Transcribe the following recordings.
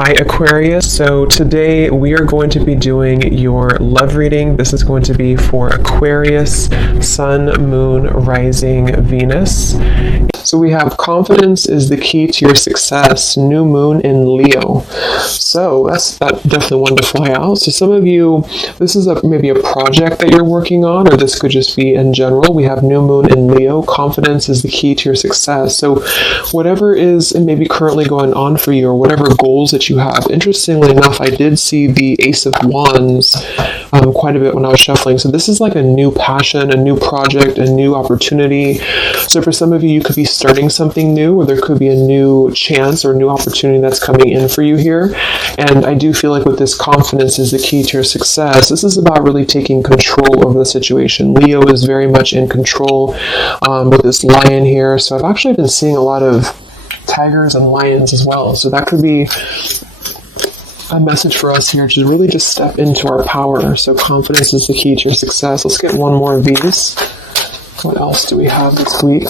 Hi Aquarius, so today we are going to be doing your love reading. This is going to be for Aquarius, Sun, Moon, Rising, Venus. So we have confidence is the key to your success, new moon in Leo. So that definitely wanted to fly out. So some of you, this is maybe a project that you're working on, or this could just be in general. We have new moon in Leo. Confidence is the key to your success. So whatever is maybe currently going on for you, or whatever goals that you have. Interestingly enough, I did see the Ace of Wands quite a bit when I was shuffling. So this is like a new passion, a new project, a new opportunity. So for some of you, you could be starting something new, or there could be a new chance or new opportunity that's coming in for you here. And I do feel like with this confidence is the key to your success. This is about really taking control over the situation. Leo is very much in control with this lion here. So I've actually been seeing a lot of tigers and lions as well. So that could be a message for us here to really just step into our power. So confidence is the key to your success. Let's get one more of these. What else do we have this week?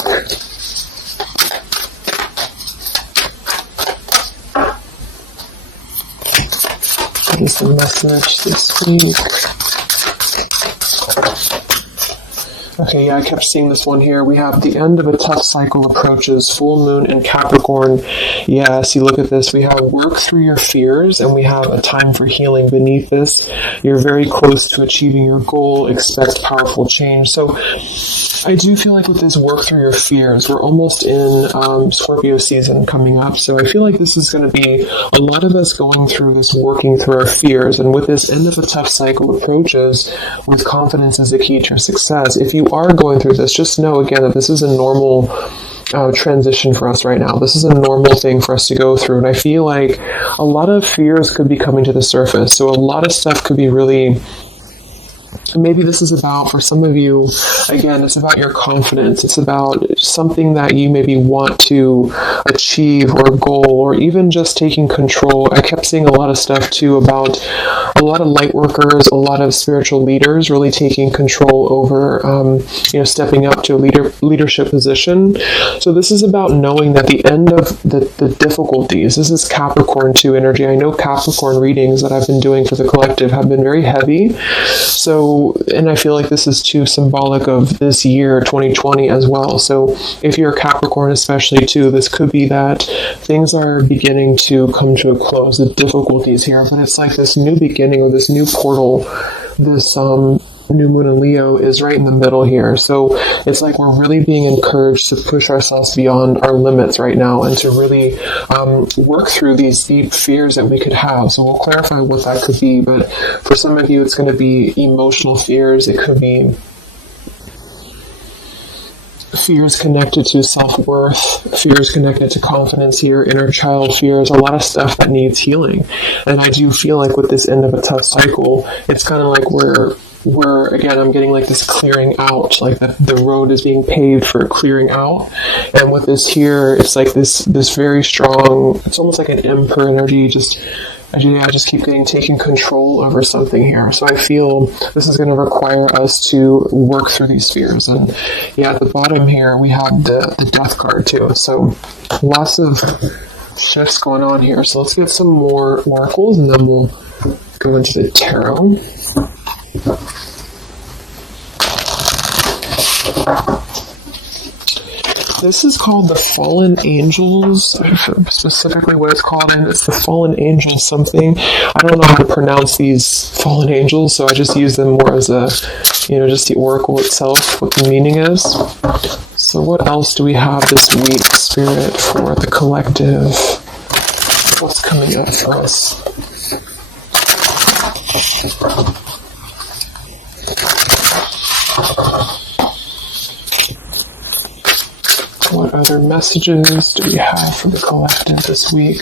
What is the message this week? Okay, yeah, I kept seeing this one here. We have the end of a tough cycle approaches, full moon in Capricorn. Yeah, see, look at this. We have work through your fears, and we have a time for healing beneath this. You're very close to achieving your goal. Expect powerful change. So I do feel like with this work through your fears, we're almost in Scorpio season coming up. So I feel like this is going to be a lot of us going through this working through our fears. And with this end of a tough cycle approaches, with confidence is the key to your success. If you are going through this, just know again that this is a normal transition for us right now. This is a normal thing for us to go through. And I feel like a lot of fears could be coming to the surface. So a lot of stuff could be really... Maybe this is about, for some of you, again, it's about your confidence. It's about something that you maybe want to achieve or goal, or even just taking control. I kept seeing a lot of stuff too about a lot of light workers, a lot of spiritual leaders really taking control over, stepping up to a leadership position. So this is about knowing that the end of the difficulties, this is Capricorn 2 energy. I know Capricorn readings that I've been doing for the collective have been very heavy. So, and I feel like this is too symbolic of this year, 2020 as well. So if you're a Capricorn especially too, this could be that things are beginning to come to a close, the difficulties here, but it's like this new beginning or this new portal, this new moon in Leo is right in the middle here. So it's like we're really being encouraged to push ourselves beyond our limits right now and to really work through these deep fears that we could have. So we'll clarify what that could be, but for some of you it's going to be emotional fears. It could be fears connected to self-worth, fears connected to confidence here, inner child fears, a lot of stuff that needs healing. And I do feel like with this end of a tough cycle, it's kind of like we're again, I'm getting like this clearing out, like the road is being paved for clearing out. And with this here, it's like this very strong, it's almost like an emperor energy, I just keep taking control over something here. So I feel this is going to require us to work through these fears. And yeah, at the bottom here, we have the death card too. So lots of shifts going on here. So let's get some more oracles and then we'll go into the tarot. This is called the Fallen Angels, specifically what it's called, and it's the Fallen Angel something. I don't know how to pronounce these Fallen Angels, so I just use them more as a, just the oracle itself, what the meaning is. So what else do we have this week, Spirit, for the collective? What's coming up for us? What other messages do we have for the collective this week?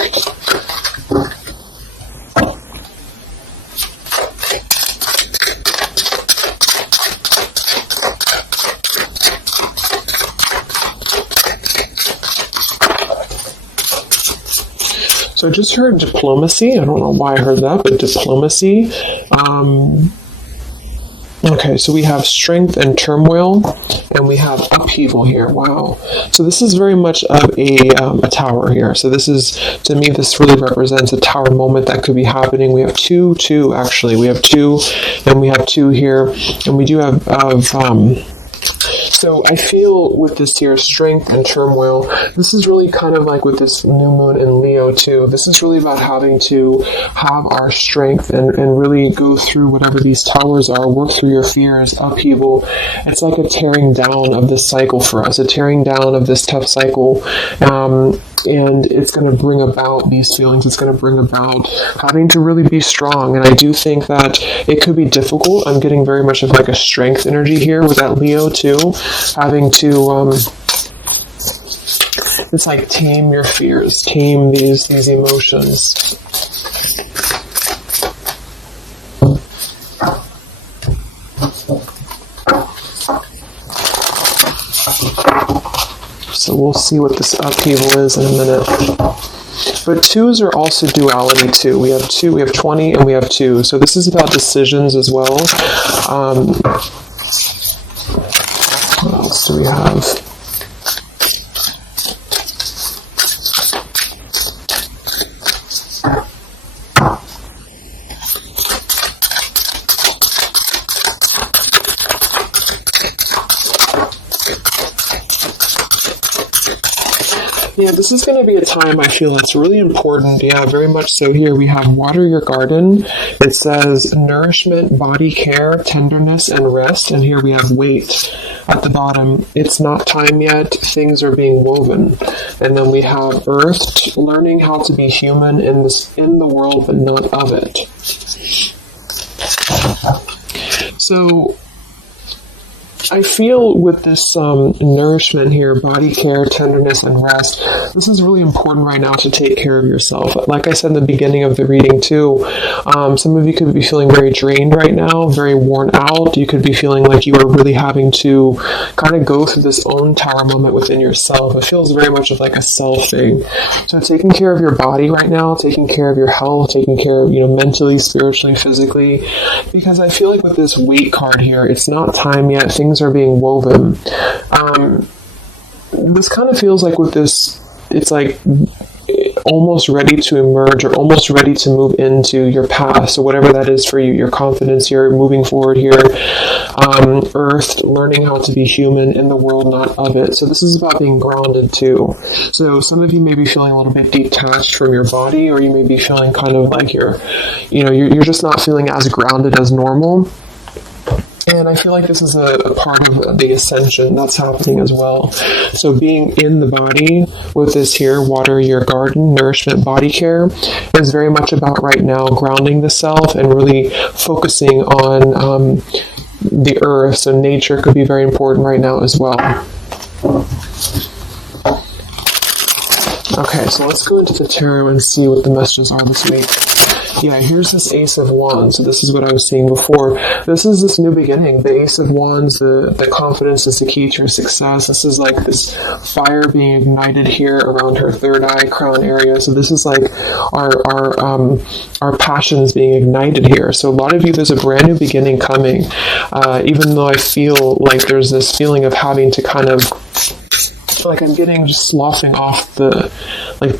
So I just heard diplomacy. I don't know why I heard that, but diplomacy. Okay, so we have strength and turmoil, and we have upheaval here. Wow. So this is very much of a tower here. So this is, to me, this really represents a tower moment that could be happening. We have two, actually. We have two, and we have two here, and we do have so I feel with this here, strength and turmoil, this is really kind of like with this new moon in Leo too. This is really about having to have our strength and really go through whatever these towers are, work through your fears, upheaval. It's like a tearing down of this cycle for us, a tearing down of this tough cycle. And it's going to bring about these feelings. It's going to bring about having to really be strong. And I do think that it could be difficult. I'm getting very much of like a strength energy here with that Leo too. Having to, it's like tame your fears, tame these emotions. So we'll see what this upheaval is in a minute. But twos are also duality too. We have 2, we have 20, and we have 2. So this is about decisions as well. What else do we have? Yeah, this is going to be a time I feel that's really important. Yeah, very much so. Here we have water your garden. It says nourishment, body care, tenderness, and rest. And here we have wait at the bottom. It's not time yet. Things are being woven. And then we have earth, learning how to be human in the world, but not of it. So I feel with this nourishment here, body care, tenderness, and rest, this is really important right now to take care of yourself. Like I said in the beginning of the reading too, some of you could be feeling very drained right now, very worn out. You could be feeling like you are really having to kind of go through this own tower moment within yourself. It feels very much of like a self thing. So taking care of your body right now, taking care of your health, taking care of, mentally, spiritually, physically, because I feel like with this weight card here, it's not time yet. Things are being woven. This kind of feels like with this, it's like almost ready to emerge or almost ready to move into your past. So whatever that is for you, your confidence, you're moving forward here. Earth, learning how to be human in the world, not of it. So this is about being grounded too. So some of you may be feeling a little bit detached from your body, or you may be feeling kind of like you're just not feeling as grounded as normal. And I feel like this is a part of the ascension that's happening as well. So being in the body with this here, water your garden, nourishment, body care, is very much about right now grounding the self and really focusing on the earth. So nature could be very important right now as well. Okay, so let's go into the tarot and see what the messages are this week. Yeah, here's this Ace of Wands. So this is what I was seeing before. This is this new beginning. The Ace of Wands, the confidence is the key to your success. This is like this fire being ignited here around her third eye crown area. So this is like our passions being ignited here. So a lot of you, there's a brand new beginning coming. Even though I feel like there's this feeling of having to kind of, like I'm getting just sloughing off the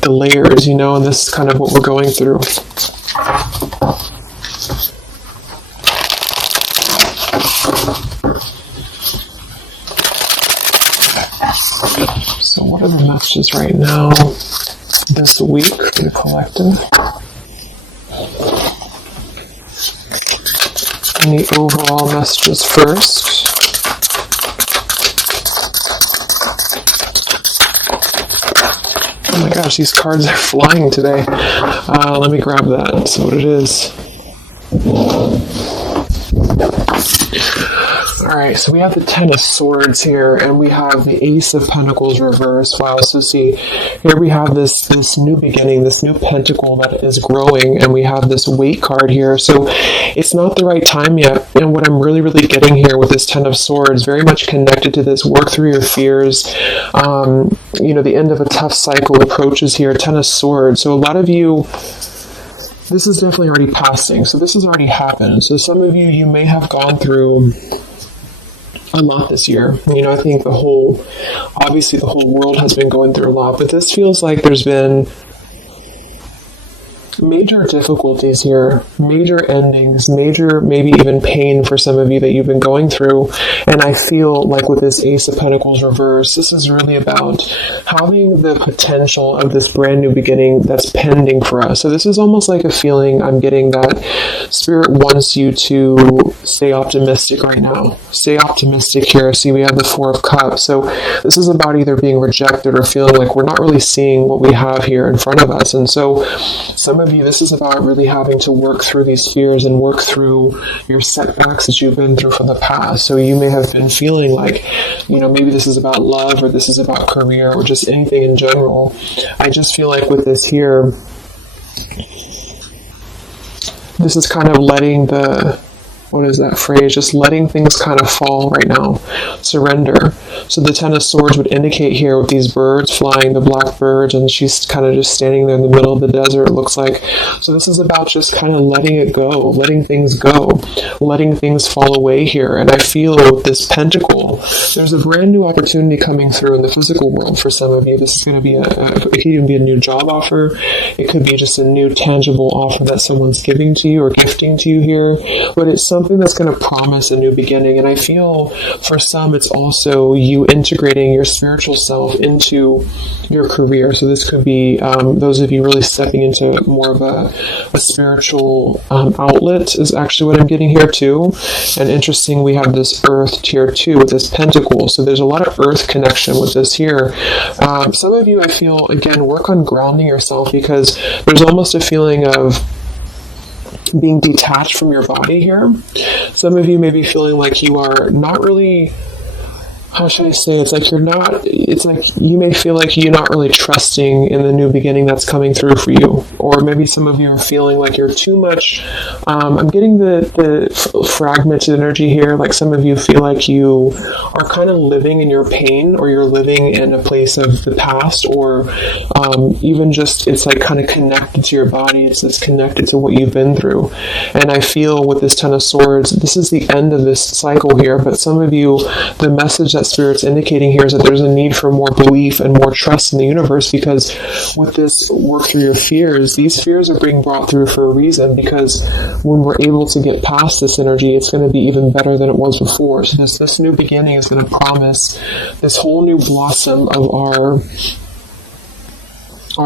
layers, and this is kind of what we're going through. So what are the messages right now this week for the collective? Any overall messages first? Oh my gosh, these cards are flying today. Let me grab that and see what it is. Alright, so we have the Ten of Swords here, and we have the Ace of Pentacles reversed. Wow, so see, here we have this new beginning, this new pentacle that is growing, and we have this weight card here. So it's not the right time yet, and what I'm really, really getting here with this Ten of Swords, very much connected to this work through your fears. The end of a tough cycle approaches here, Ten of Swords. So a lot of you, this is definitely already passing. So this has already happened. So some of you may have gone through a lot this year. I think obviously the whole world has been going through a lot, but this feels like there's been major difficulties here, major endings, major maybe even pain for some of you that you've been going through. And I feel like with this Ace of Pentacles reverse, this is really about having the potential of this brand new beginning that's pending for us. So this is almost like a feeling I'm getting that Spirit wants you to stay optimistic right now. Stay optimistic here. See, we have the Four of Cups. So this is about either being rejected or feeling like we're not really seeing what we have here in front of us. And so some of you, this is about really having to work through these fears and work through your setbacks that you've been through from the past. So you may have been feeling like, maybe this is about love, or this is about career, or just anything in general. I just feel like with this here, this is kind of letting just letting things kind of fall right now. Surrender. So the Ten of Swords would indicate here with these birds flying, the black birds, and she's kind of just standing there in the middle of the desert, it looks like. So this is about just kind of letting it go, letting things go, letting things fall away here. And I feel with this Pentacle, there's a brand new opportunity coming through in the physical world for some of you. This is going to be it could even be a new job offer. It could be just a new tangible offer that someone's giving to you or gifting to you here. But it's something that's going to promise a new beginning. And I feel for some, it's also you integrating your spiritual self into your career. So this could be those of you really stepping into more of a spiritual outlet is actually what I'm getting here too. And interesting, we have this Earth tier 2 with this Pentacle. So there's a lot of Earth connection with this here. Some of you, I feel, again, work on grounding yourself, because there's almost a feeling of being detached from your body here. Some of you may be feeling like you are not really, how should I say, it's like you may feel like you're not really trusting in the new beginning that's coming through for you. Or maybe some of you are feeling like you're too much, I'm getting the fragmented energy here, like some of you feel like you are kind of living in your pain, or you're living in a place of the past, or even just, it's like kind of connected to your body, it's just connected to what you've been through. And I feel with this Ten of Swords, this is the end of this cycle here, but some of you, the message that Spirit's indicating here is that there's a need for more belief and more trust in the universe, because with this work through your fears, these fears are being brought through for a reason, because when we're able to get past this energy, it's going to be even better than it was before. So this new beginning is going to promise this whole new blossom of our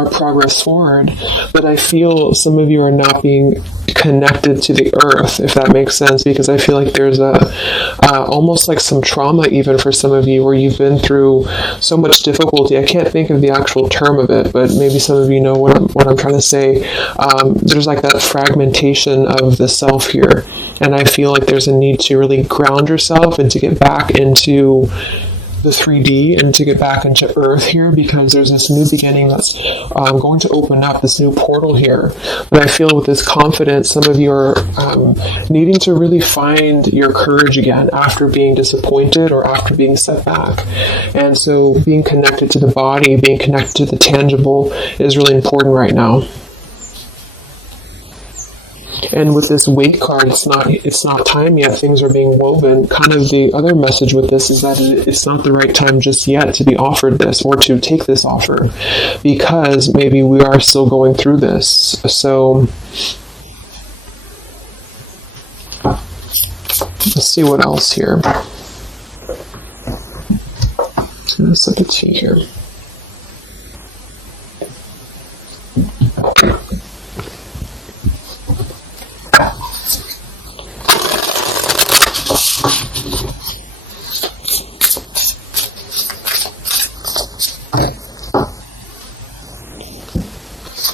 progress forward. But I feel some of you are not being connected to the earth, if that makes sense, because I feel like there's almost like some trauma even for some of you, where you've been through so much difficulty. I can't think of the actual term of it, but maybe some of you know what I'm trying to say. There's like that fragmentation of the self here, and I feel like there's a need to really ground yourself and to get back into the 3D and to get back into Earth here, because there's this new beginning that's going to open up, this new portal here. But I feel with this confidence, some of you are needing to really find your courage again after being disappointed or after being set back. And so being connected to the body, being connected to the tangible is really important right now. And with this Wait card, it's not time yet. Things are being woven. Kind of the other message with this is that it's not the right time just yet to be offered this or to take this offer, because maybe we are still going through this. So let's see what else here. Let's look at tea here.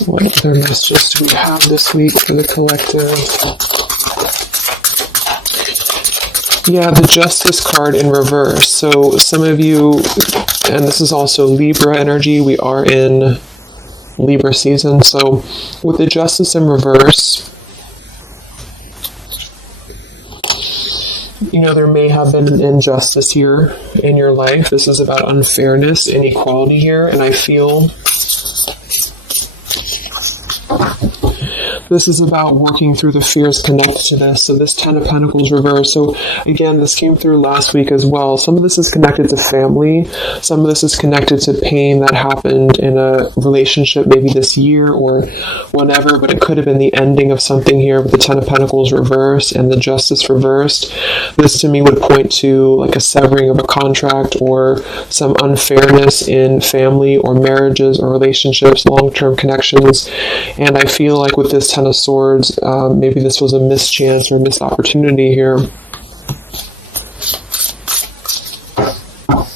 What other messages do we have this week for the collective? Yeah, the Justice card in reverse. So some of you, and this is also Libra energy, we are in Libra season. So with the Justice in reverse, you know, there may have been an injustice here in your life. This is about unfairness, inequality here, and I feel This is about working through the fears connected to this. So this 10 of Pentacles reversed. So again, this came through last week as well. Some of this is connected to family. Some of this is connected to pain that happened in a relationship maybe this year or whenever, but it could have been the ending of something here with the 10 of Pentacles reversed and the Justice reversed. This to me would point to like a severing of a contract or some unfairness in family or marriages or relationships, long-term connections. And I feel like with this 10 of Swords, maybe this was a mischance or missed opportunity here.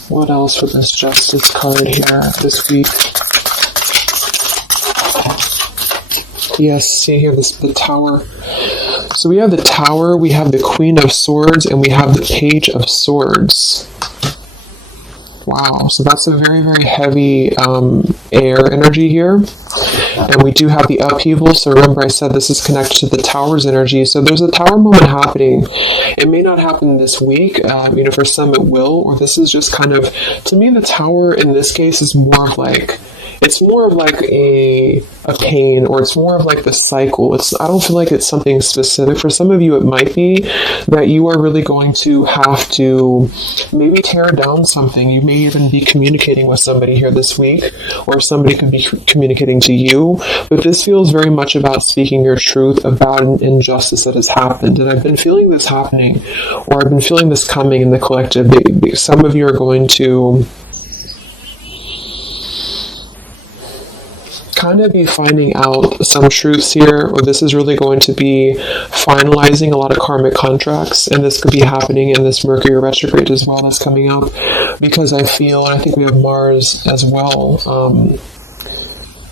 What else with this Justice card here this week? Yes, see here, the Tower. So we have the Tower, we have the Queen of Swords, and we have the Page of Swords. Wow, so that's a very, very heavy air energy here. And we do have the upheaval, so remember I said this is connected to the Tower's energy. So there's a Tower moment happening. It may not happen this week, for some it will, or this is just kind of, to me the Tower in this case is more of like, it's more of like a pain, or it's more of like the cycle. I don't feel like it's something specific. For some of you, it might be that you are really going to have to maybe tear down something. You may even be communicating with somebody here this week, or somebody could be communicating to you. But this feels very much about speaking your truth about an injustice that has happened. And I've been feeling this happening, or I've been feeling this coming in the collective. Some of you are going to kind of be finding out some truths here, or this is really going to be finalizing a lot of karmic contracts, and this could be happening in this Mercury retrograde as well that's coming up, because I feel, and I think we have Mars as well,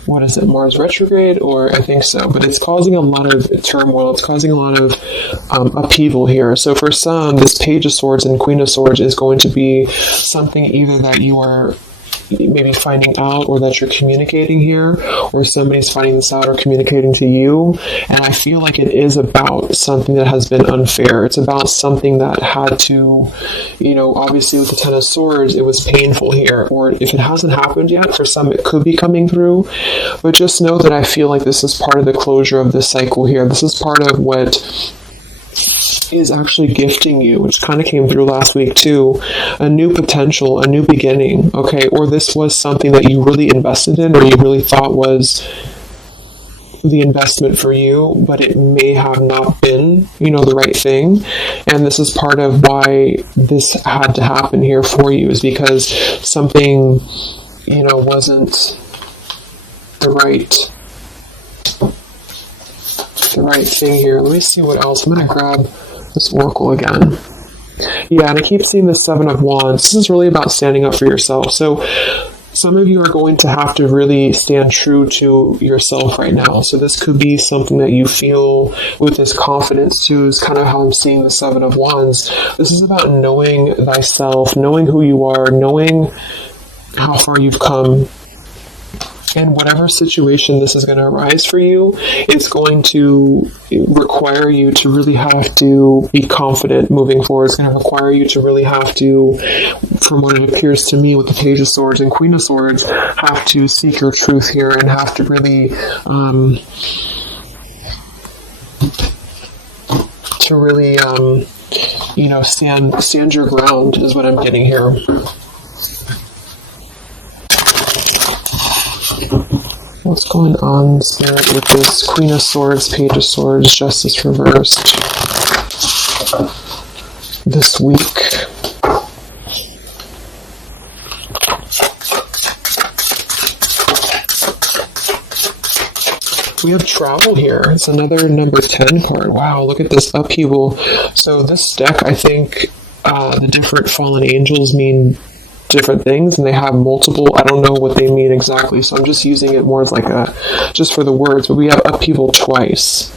what is it, Mars retrograde, or I think so, but it's causing a lot of turmoil, it's causing a lot of upheaval here. So for some, this Page of Swords and Queen of Swords is going to be something either that you are maybe finding out, or that you're communicating here, or somebody's finding this out or communicating to you. And I feel like it is about something that has been unfair. It's about something that had to, obviously with the 10 of Swords, it was painful here, or if it hasn't happened yet, for some it could be coming through. But just know that I feel like this is part of the closure of this cycle here. This is part of what is actually gifting you, which kind of came through last week too, a new potential, a new beginning, okay? Or this was something that you really invested in, or you really thought was the investment for you, but it may have not been, the right thing. And this is part of why this had to happen here for you, is because something, wasn't the right thing here. Let me see what else. I'm going to grab this Oracle again. Yeah, and I keep seeing the 7 of Wands. This is really about standing up for yourself. So some of you are going to have to really stand true to yourself right now. So this could be something that you feel with this confidence too, is kind of how I'm seeing the 7 of Wands. This is about knowing thyself, knowing who you are, knowing how far you've come. And whatever situation this is going to arise for you, it's going to require you to really have to be confident moving forward. It's going to require you to really have to, from what it appears to me with the Page of Swords and Queen of Swords, have to seek your truth here and have to really, stand your ground is what I'm getting here. What's going on, Spirit, with this Queen of Swords, Page of Swords, Justice reversed this week? We have travel here. It's another number 10 card. Wow, look at this upheaval. So this deck, I think the different fallen angels mean different things, and they have multiple, I don't know what they mean exactly, so I'm just using it more as like just for the words, but we have upheaval twice.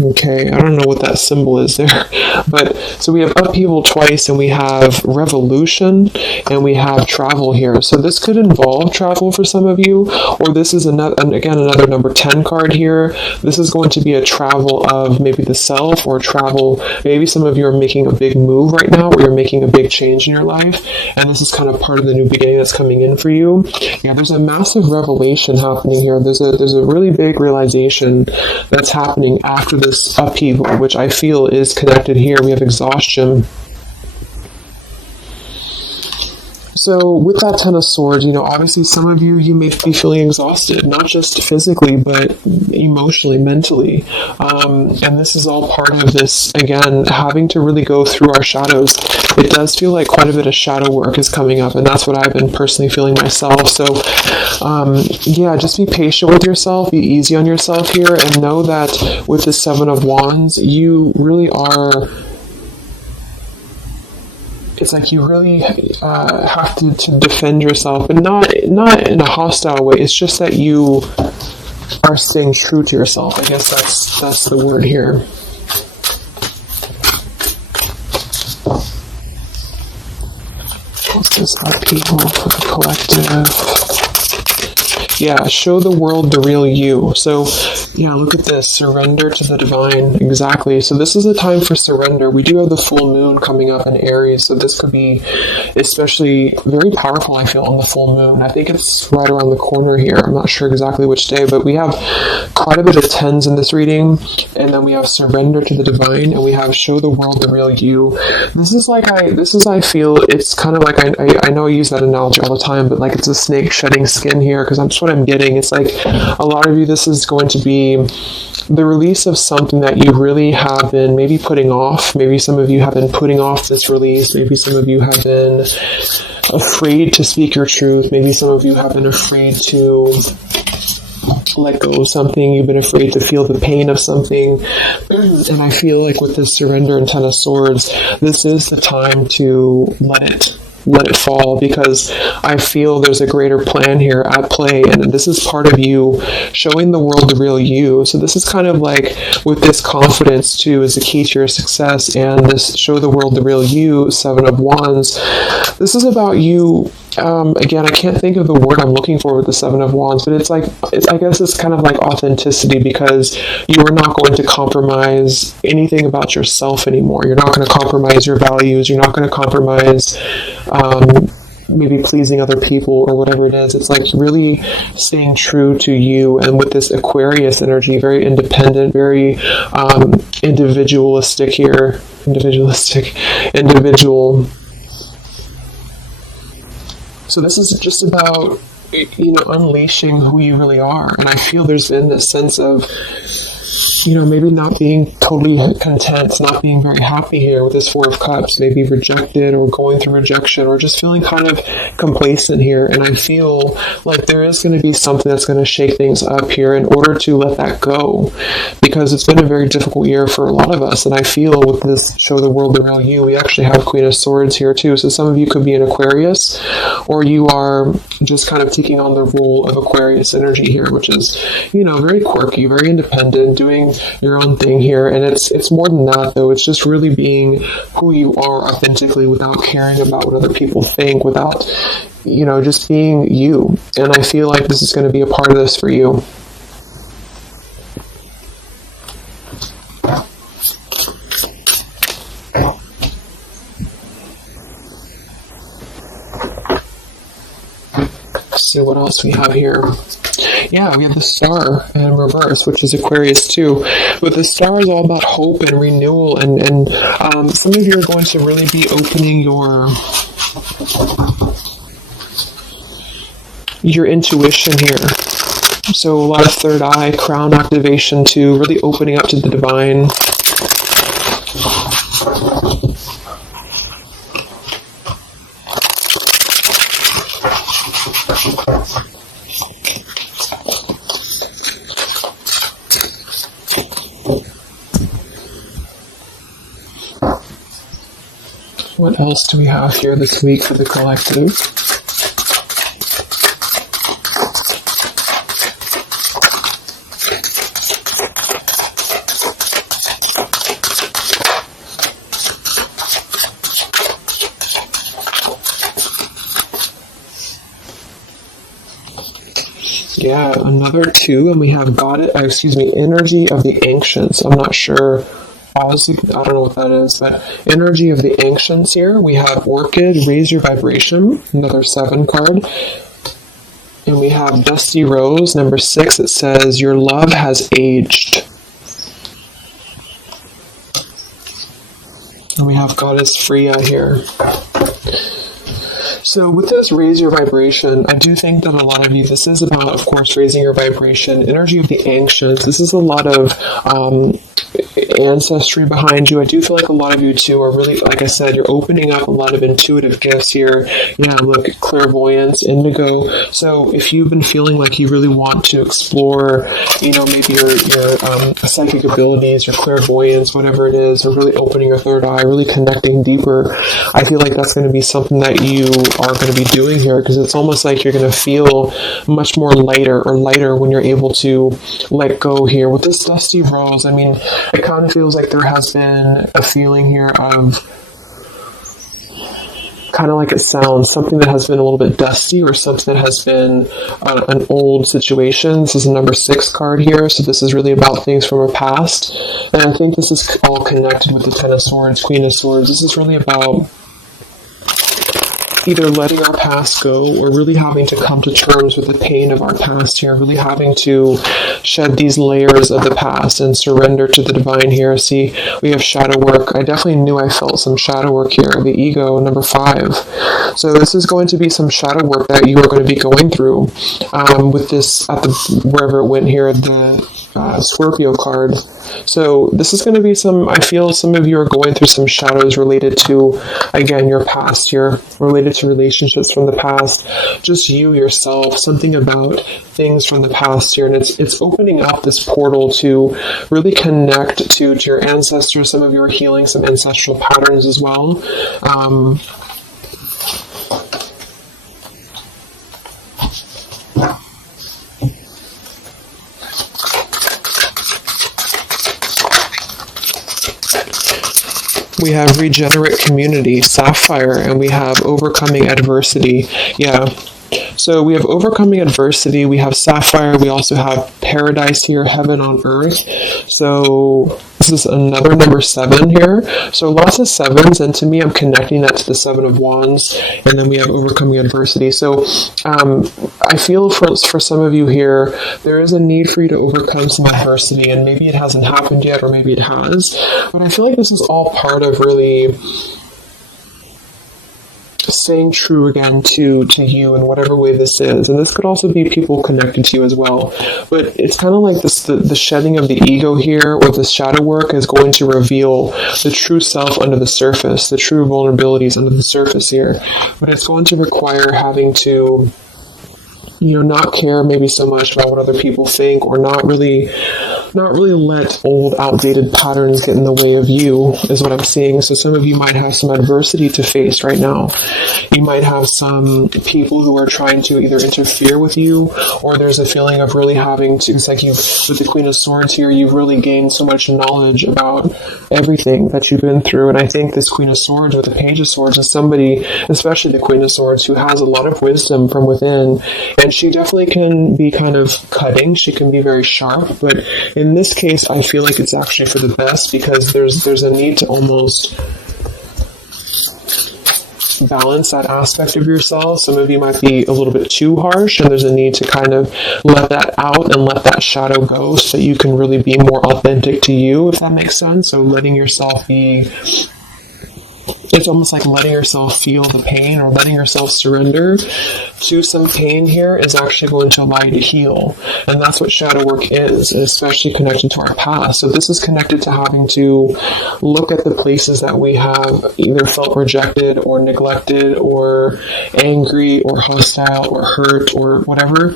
Okay, I don't know what that symbol is there, but so we have upheaval twice, and we have revolution, and we have travel here. So this could involve travel for some of you, or this is another number 10 card here. This is going to be a travel of maybe the self, or travel, maybe some of you are making a big move right now, or you're making a big change in your life, and this is kind of part of the new beginning that's coming in for you. Yeah, there's a massive revelation happening here. There's a really big realization that's happening after this upheaval, which I feel is connected here. We have exhaustion. So with that Ten of Swords, obviously some of you may be feeling exhausted, not just physically, but emotionally, mentally. And this is all part of this, again, having to really go through our shadows. It does feel like quite a bit of shadow work is coming up, and that's what I've been personally feeling myself. So, yeah, just be patient with yourself, be easy on yourself here, and know that with the Seven of Wands, you really are... It's like you really have to defend yourself, but not in a hostile way. It's just that you are staying true to yourself. I guess that's the word here. What's this upheaval for the collective? Yeah, show the world the real you. So, yeah, look at this. Surrender to the divine. Exactly. So this is a time for surrender. We do have the full moon coming up in Aries, so this could be especially very powerful, I feel, on the full moon. I think it's right around the corner here. I'm not sure exactly which day, but we have quite a bit of tens in this reading, and then we have surrender to the divine, and we have show the world the real you. I feel, it's kind of like, I know I use that analogy all the time, but like it's a snake shedding skin here, because that's what I'm getting. It's like a lot of you, this is going to be the release of something that you really have been maybe putting off. Maybe some of you have been putting off this release. Maybe some of you have been afraid to speak your truth. Maybe some of you have been afraid to let go of something. You've been afraid to feel the pain of something. And I feel like with this surrender and Ten of Swords, this is the time to let it fall, because I feel there's a greater plan here at play, and this is part of you showing the world the real you. So this is kind of like, with this confidence too is the key to your success, and this show the world the real you, Seven of Wands. This is about you. Again, I can't think of the word I'm looking for with the Seven of Wands, but I guess it's kind of like authenticity, because you are not going to compromise anything about yourself anymore. You're not going to compromise your values. You're not going to compromise maybe pleasing other people or whatever it is. It's like really staying true to you. And with this Aquarius energy, very independent, very individualistic here. Individual. So this is just about, unleashing who you really are. And I feel there's been this sense of, maybe not being totally content, not being very happy here with this Four of Cups, maybe rejected or going through rejection, or just feeling kind of complacent here. And I feel like there is going to be something that's going to shake things up here in order to let that go, because it's been a very difficult year for a lot of us. And I feel with this show the world the real you, we actually have Queen of Swords here too. So some of you could be an Aquarius, or you are just kind of taking on the role of Aquarius energy here, which is, very quirky, very independent, doing your own thing here. And it's more than that, though. It's just really being who you are authentically, without caring about what other people think, without, just being you. And I feel like this is going to be a part of this for you. Let's see what else we have here. Yeah, we have the Star in reverse, which is Aquarius too. But the Star is all about hope and renewal, and some of you are going to really be opening your intuition here. So a lot of third eye, crown activation too, really opening up to the divine. What else do we have here this week for the collective? Yeah, another 2, and we have energy of the ancients. I'm not sure. Honestly, I don't know what that is, but energy of the ancients here. We have Orchid, raise your vibration, another 7 card. And we have Dusty Rose, number 6. It says, your love has aged. And we have Goddess Freya here. So with this raise your vibration, I do think that a lot of you, this is about, of course, raising your vibration, energy of the ancients. This is a lot of ancestry behind you. I do feel like a lot of you too are really, like I said, you're opening up a lot of intuitive gifts here. Yeah, look, clairvoyance, indigo. So if you've been feeling like you really want to explore, maybe your psychic abilities, your clairvoyance, whatever it is, or really opening your third eye, really connecting deeper, I feel like that's going to be something that you are going to be doing here, because it's almost like you're going to feel much more lighter when you're able to let go here. With this Dusty Rose, I mean, it kind of feels like there has been a feeling here of kind of like it sounds, something that has been a little bit dusty or something that has been an old situation. This is a number 6 card here, so this is really about things from our past. And I think this is all connected with the Ten of Swords, Queen of Swords. This is really about either letting our past go or really having to come to terms with the pain of our past here, really having to shed these layers of the past and surrender to the divine here. See, we have shadow work. I definitely knew I felt some shadow work here. The ego, number 5. So this is going to be some shadow work that you are going to be going through with this, wherever it went here, the Scorpio card. So this is going to be I feel some of you are going through some shadows related to, again, your past here, related to relationships from the past, just you yourself, something about things from the past here, and it's opening up this portal to really connect to your ancestors. Some of you are healing some ancestral patterns as well. We have regenerate community, sapphire, and we have overcoming adversity. Yeah. So we have overcoming adversity, we have sapphire, we also have paradise here, heaven on earth. So this is another number 7 here. So lots of 7s, and to me, I'm connecting that to the 7 of Wands, and then we have overcoming adversity. So I feel for some of you here, there is a need for you to overcome some adversity, and maybe it hasn't happened yet, or maybe it has. But I feel like this is all part of really staying true again to you in whatever way this is. And this could also be people connected to you as well. But it's kind of like this, the shedding of the ego here, or the shadow work, is going to reveal the true self under the surface, the true vulnerabilities under the surface here. But it's going to require having to, not care maybe so much about what other people think, or not really let old, outdated patterns get in the way of you, is what I'm seeing. So some of you might have some adversity to face right now. You might have some people who are trying to either interfere with you, or there's a feeling of really having to, it's like with the Queen of Swords here, you've really gained so much knowledge about everything that you've been through. And I think this Queen of Swords with the Page of Swords is somebody, especially the Queen of Swords, who has a lot of wisdom from within. And she definitely can be kind of cutting. She can be very sharp, but in this case, I feel like it's actually for the best, because there's a need to almost balance that aspect of yourself. Some of you might be a little bit too harsh, and there's a need to kind of let that out and let that shadow go, so that you can really be more authentic to you, if that makes sense. So letting yourself be, it's almost like letting yourself feel the pain, or letting yourself surrender to some pain here is actually going to allow you to heal. And that's what shadow work is, especially connected to our past. So this is connected to having to look at the places that we have either felt rejected or neglected or angry or hostile or hurt or whatever,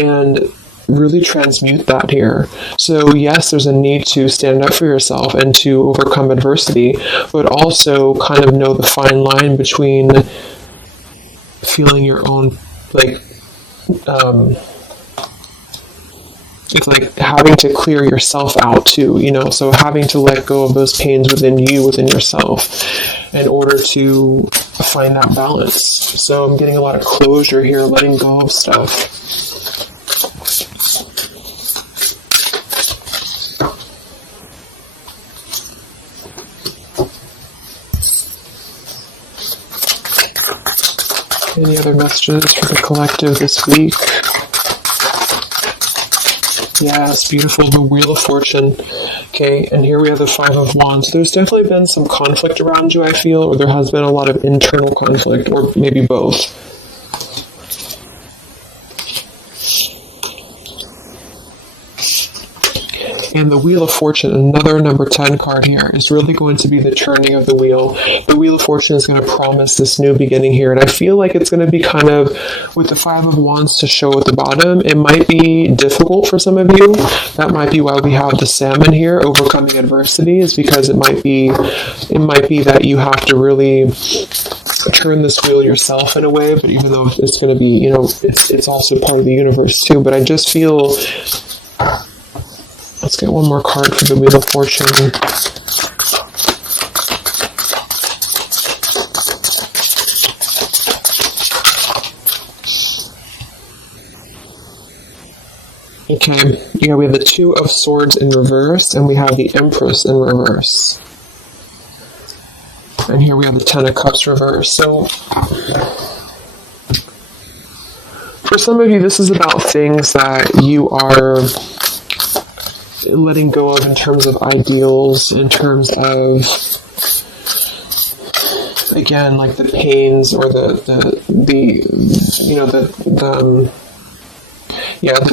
and really transmute that here. So yes, there's a need to stand up for yourself and to overcome adversity, but also kind of know the fine line between feeling your own, it's like having to clear yourself out too, so having to let go of those pains within you, within yourself, in order to find that balance. So I'm getting a lot of closure here, letting go of stuff. Any other messages for the collective this week? Yes, beautiful. The Wheel of Fortune. Okay, and here we have the Five of Wands. There's definitely been some conflict around you, I feel, or there has been a lot of internal conflict, or maybe both. And the Wheel of Fortune, another number 10 card here, is really going to be the turning of the wheel. The Wheel of Fortune is going to promise this new beginning here. And I feel like it's going to be kind of, with the Five of Wands to show at the bottom, it might be difficult for some of you. That might be why we have the Salmon here, overcoming adversity, is because it might be that you have to really turn this wheel yourself in a way. But even though it's going to be, it's also part of the universe too. But I just feel... Let's get one more card for the Wheel of Fortune. Okay, yeah, we have the Two of Swords in reverse, and we have the Empress in reverse. And here we have the Ten of Cups reverse. So, for some of you, this is about things that you are letting go of in terms of ideals, in terms of, again, like the pains or the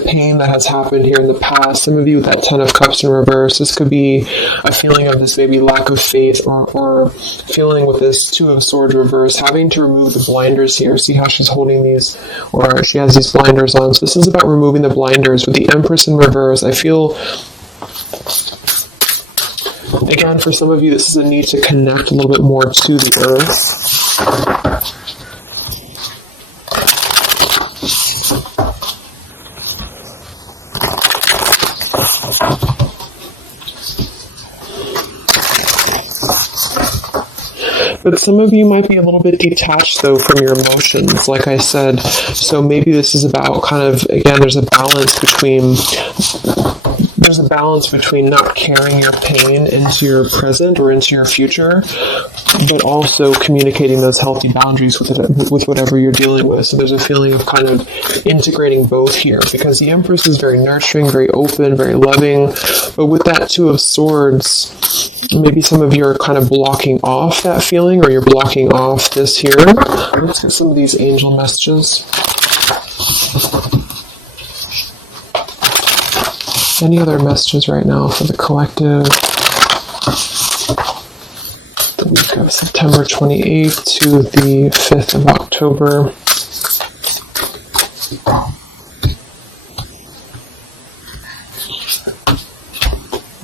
pain that has happened here in the past. Some of you with that Ten of Cups in reverse, this could be a feeling of this maybe lack of faith, or feeling with this Two of Swords reverse, having to remove the blinders here. See how she's holding these, or she has these blinders on. So this is about removing the blinders. With the Empress in reverse, I feel, again, for some of you, this is a need to connect a little bit more to the earth. But some of you might be a little bit detached, though, from your emotions, like I said. So maybe this is about kind of, again, there's a balance between not carrying your pain into your present or into your future, but also communicating those healthy boundaries with whatever you're dealing with. So there's a feeling of kind of integrating both here, because the Empress is very nurturing, very open, very loving. But with that Two of Swords, maybe some of you are kind of blocking off that feeling, or you're blocking off this here. Let's get some of these angel messages. Any other messages right now for the collective? The week of September 28th to the 5th of October.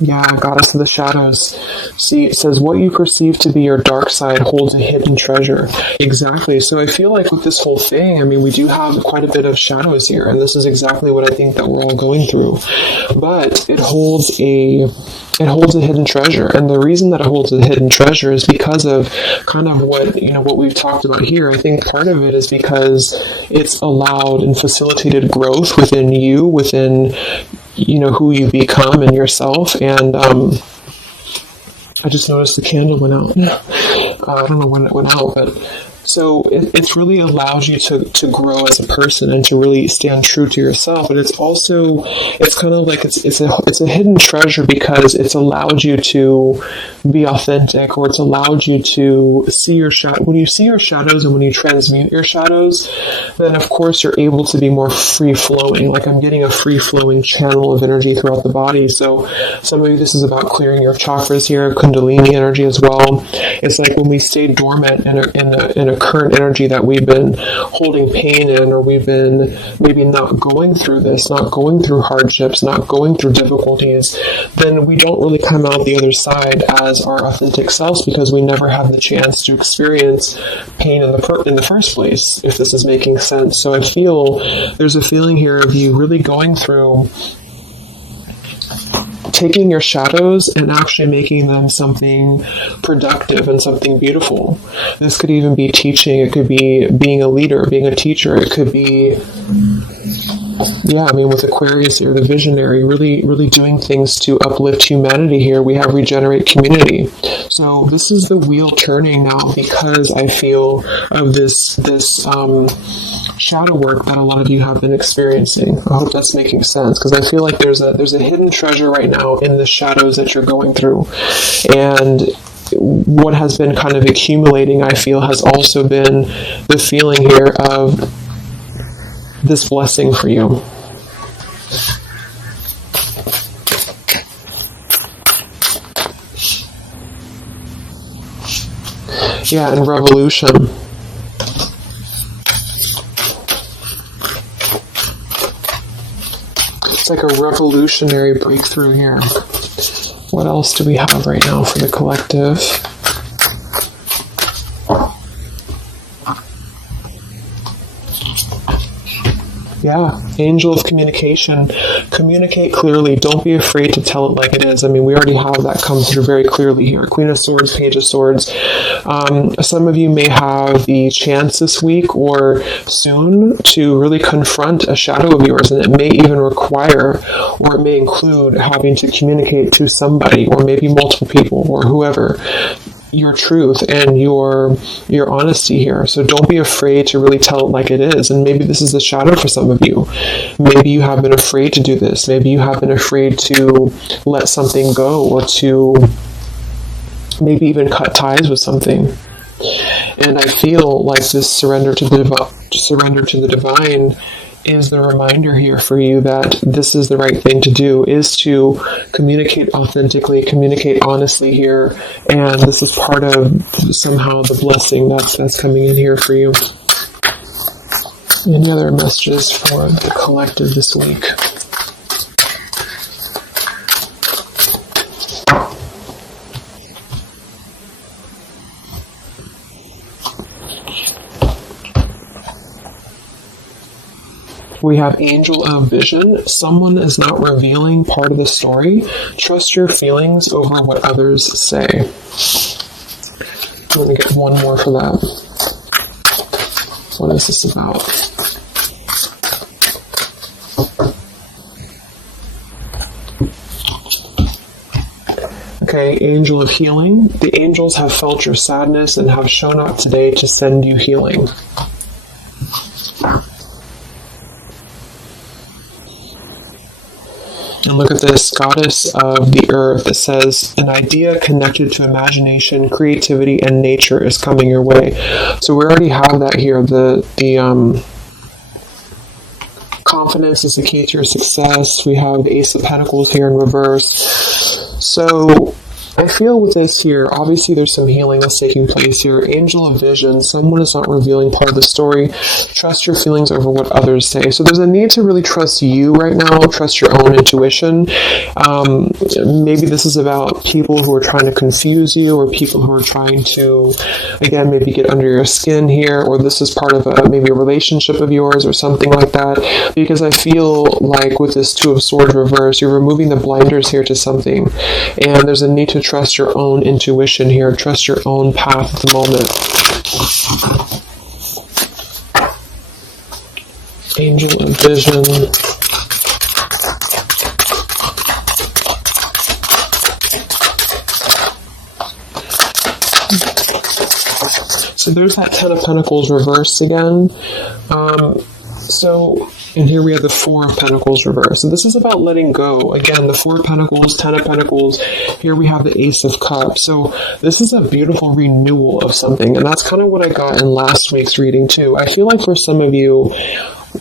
Yeah, Goddess of the Shadows. See, it says, what you perceive to be your dark side holds a hidden treasure. Exactly. So I feel like with this whole thing, I mean, we do have quite a bit of shadows here, and this is exactly what I think that we're all going through. But it holds a hidden treasure, and the reason that it holds a hidden treasure is because of kind of what we've talked about here. I think part of it is because it's allowed and facilitated growth within you, within who you become and yourself. And I just noticed the candle went out. I don't know when it went out, but so it's really allowed you to grow as a person and to really stand true to yourself. But it's kind of like it's a hidden treasure because it's allowed you to be authentic, or it's allowed you to see your shadow. When you see your shadows and when you transmute your shadows, then of course you're able to be more free flowing. Like I'm getting a free flowing channel of energy throughout the body. So some of you, this is about clearing your chakras here, Kundalini energy as well. It's like when we stay dormant in a current energy that we've been holding pain in, or we've been maybe not going through this, not going through hardships, not going through difficulties, then we don't really come out the other side as our authentic selves, because we never have the chance to experience pain in the first place, if this is making sense. So I feel there's a feeling here of you really going through taking your shadows and actually making them something productive and something beautiful. This could even be teaching. It could be being a leader, being a teacher. It could be Yeah, I mean, with Aquarius here, the visionary, really doing things to uplift humanity here. We have regenerate community. So this is the wheel turning now, because I feel of this shadow work that a lot of you have been experiencing. I hope that's making sense, because I feel like there's a hidden treasure right now in the shadows that you're going through. And what has been kind of accumulating, I feel, has also been the feeling here of this blessing for you. Yeah, and revolution. It's like a revolutionary breakthrough here. What else do we have right now for the collective? Yeah, angel of communication. Communicate clearly. Don't be afraid to tell it like it is. I mean, we already have that come through very clearly here. Queen of Swords, Page of Swords. Some of you may have the chance this week or soon to really confront a shadow of yours, and it may even require, or it may include, having to communicate to somebody, or maybe multiple people, or whoever, your truth and your honesty here. So don't be afraid to really tell it like it is. And maybe this is the shadow for some of you. Maybe you have been afraid to do this. Maybe you have been afraid to let something go, or to maybe even cut ties with something. And I feel like this surrender to the divine is the reminder here for you that this is the right thing to do, is to communicate authentically, communicate honestly here, and this is part of somehow the blessing that's coming in here for you. Any other messages for the collective this week? We have Angel of Vision. Someone is not revealing part of the story. Trust your feelings over what others say. Let me get one more for that. What is this about? Okay, Angel of Healing. The angels have felt your sadness and have shown up today to send you healing. And look at this, Goddess of the Earth. It says, an idea connected to imagination, creativity, and nature is coming your way. So we already have that here. The confidence is the key to your success. We have the Ace of Pentacles here in reverse. So I feel with this here, obviously there's some healing that's taking place here. Angel of Vision, someone is not revealing part of the story. Trust your feelings over what others say. So there's a need to really trust you right now, trust your own intuition. Maybe this is about people who are trying to confuse you, or people who are trying to, again, maybe get under your skin here, or this is part of maybe a relationship of yours or something like that. Because I feel like with this Two of Swords reverse, you're removing the blinders here to something. And there's a need to trust your own intuition here, trust your own path at the moment. Angel of Vision. So there's that Ten of Pentacles reversed again. And here we have the Four of Pentacles reversed. So this is about letting go. Again, the Four of Pentacles, Ten of Pentacles. Here we have the Ace of Cups. So this is a beautiful renewal of something. And that's kind of what I got in last week's reading too. I feel like for some of you,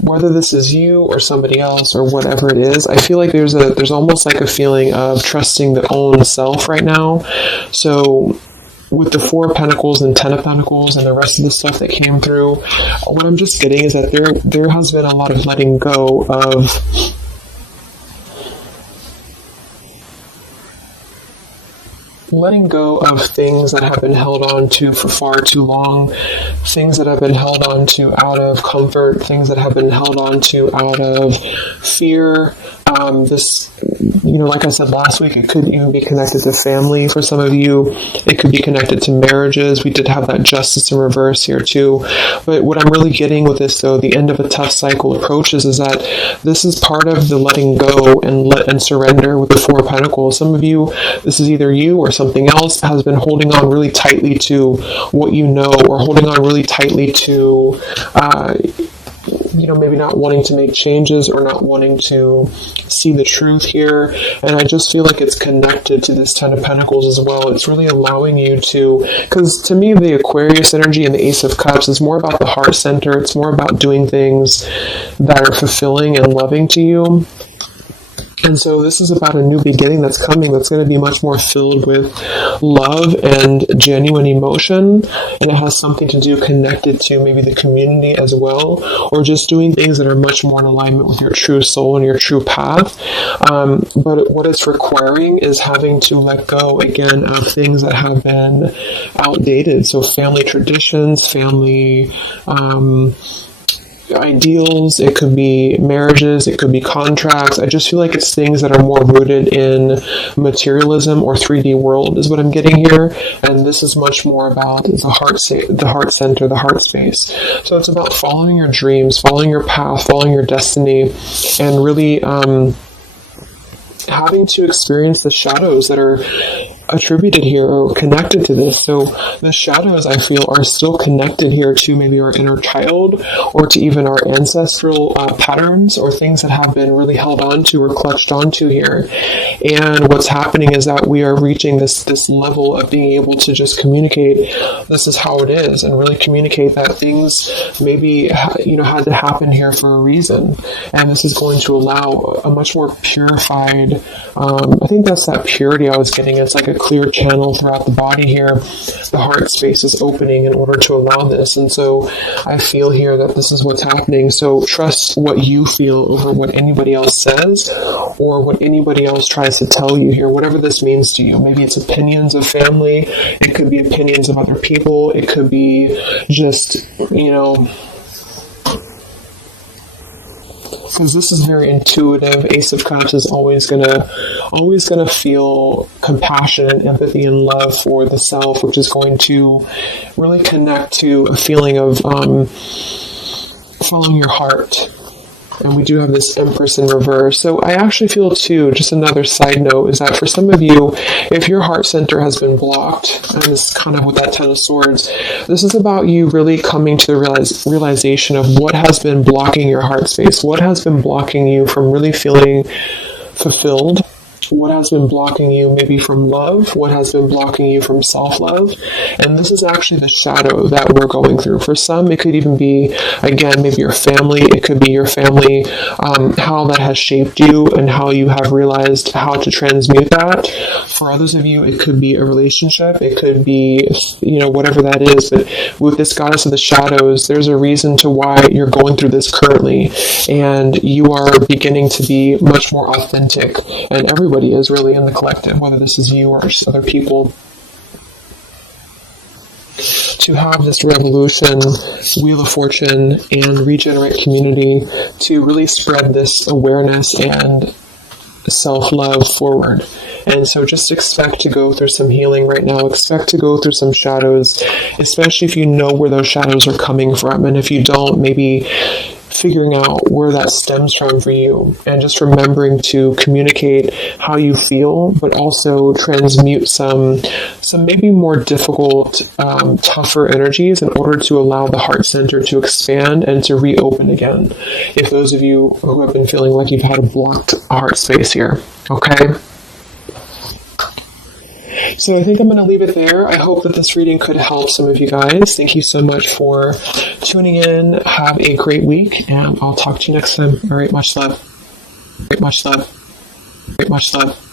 whether this is you or somebody else or whatever it is, I feel like there's almost like a feeling of trusting the own self right now. So with the Four of Pentacles and Ten of Pentacles and the rest of the stuff that came through, what I'm just getting is that there has been a lot of letting go of things that have been held on to for far too long, things that have been held on to out of comfort, things that have been held on to out of fear. like I said last week, it could even be connected to family for some of you. It could be connected to marriages. We did have that justice in reverse here too. But what I'm really getting with this, though, the end of a tough cycle approaches, is that this is part of the letting go and surrender with the Four of Pentacles. Some of you, this is either you or something else, has been holding on really tightly to what you know, or holding on really tightly to maybe not wanting to make changes or not wanting to see the truth here. And I just feel like it's connected to this Ten of Pentacles as well. It's really allowing you to, because to me, the Aquarius energy and the Ace of Cups is more about the heart center. It's more about doing things that are fulfilling and loving to you. And so this is about a new beginning that's coming, that's going to be much more filled with love and genuine emotion. And it has something to do connected to maybe the community as well, or just doing things that are much more in alignment with your true soul and your true path. But what it's requiring is having to let go, again, of things that have been outdated. So family traditions, family ideals, it could be marriages, it could be contracts. I just feel like it's things that are more rooted in materialism or 3D world is what I'm getting here. And this is much more about the heart center, the heart space. So it's about following your dreams, following your path, following your destiny, and really having to experience the shadows that are attributed here or connected to this. So the shadows, I feel, are still connected here to maybe our inner child, or to even our ancestral patterns, or things that have been really held onto or clutched onto here. And what's happening is that we are reaching this level of being able to just communicate, this is how it is, and really communicate that things maybe had to happen here for a reason. And this is going to allow a much more purified, I think that's that purity I was getting. It's like a clear channel throughout the body here. The heart space is opening in order to allow this. And so I feel here that this is what's happening. So trust what you feel over what anybody else says or what anybody else tries to tell you here, whatever this means to you. Maybe it's opinions of family. It could be opinions of other people. It could be just, because this is very intuitive. Ace of Cups is always gonna feel compassion and empathy and love for the self, which is going to really connect to a feeling of following your heart. And we do have this Empress in reverse. So I actually feel too, just another side note, is that for some of you, if your heart center has been blocked, and this is kind of with that Ten of Swords, this is about you really coming to the realization of what has been blocking your heart space, what has been blocking you from really feeling fulfilled, what has been blocking you maybe from love, what has been blocking you from self-love. And this is actually the shadow that we're going through. For some, it could even be, again, maybe your family. It could be your family, how that has shaped you and how you have realized how to transmute that. For others of you, it could be a relationship. It could be, whatever that is. But with this Goddess of the Shadows, there's a reason to why you're going through this currently. And you are beginning to be much more authentic. And everybody is really in the collective, whether this is you or other people, to have this revolution, Wheel of Fortune, and Regenerate community to really spread this awareness and self-love forward. And so just expect to go through some healing right now. Expect to go through some shadows, especially if you know where those shadows are coming from. And if you don't, maybe figuring out where that stems from for you, and just remembering to communicate how you feel, but also transmute some maybe more difficult, tougher energies in order to allow the heart center to expand and to reopen again. If those of you who have been feeling like you've had a blocked heart space here, okay? So I think I'm going to leave it there. I hope that this reading could help some of you guys. Thank you so much for tuning in. Have a great week, and I'll talk to you next time. All right, much love. Much love. Much love.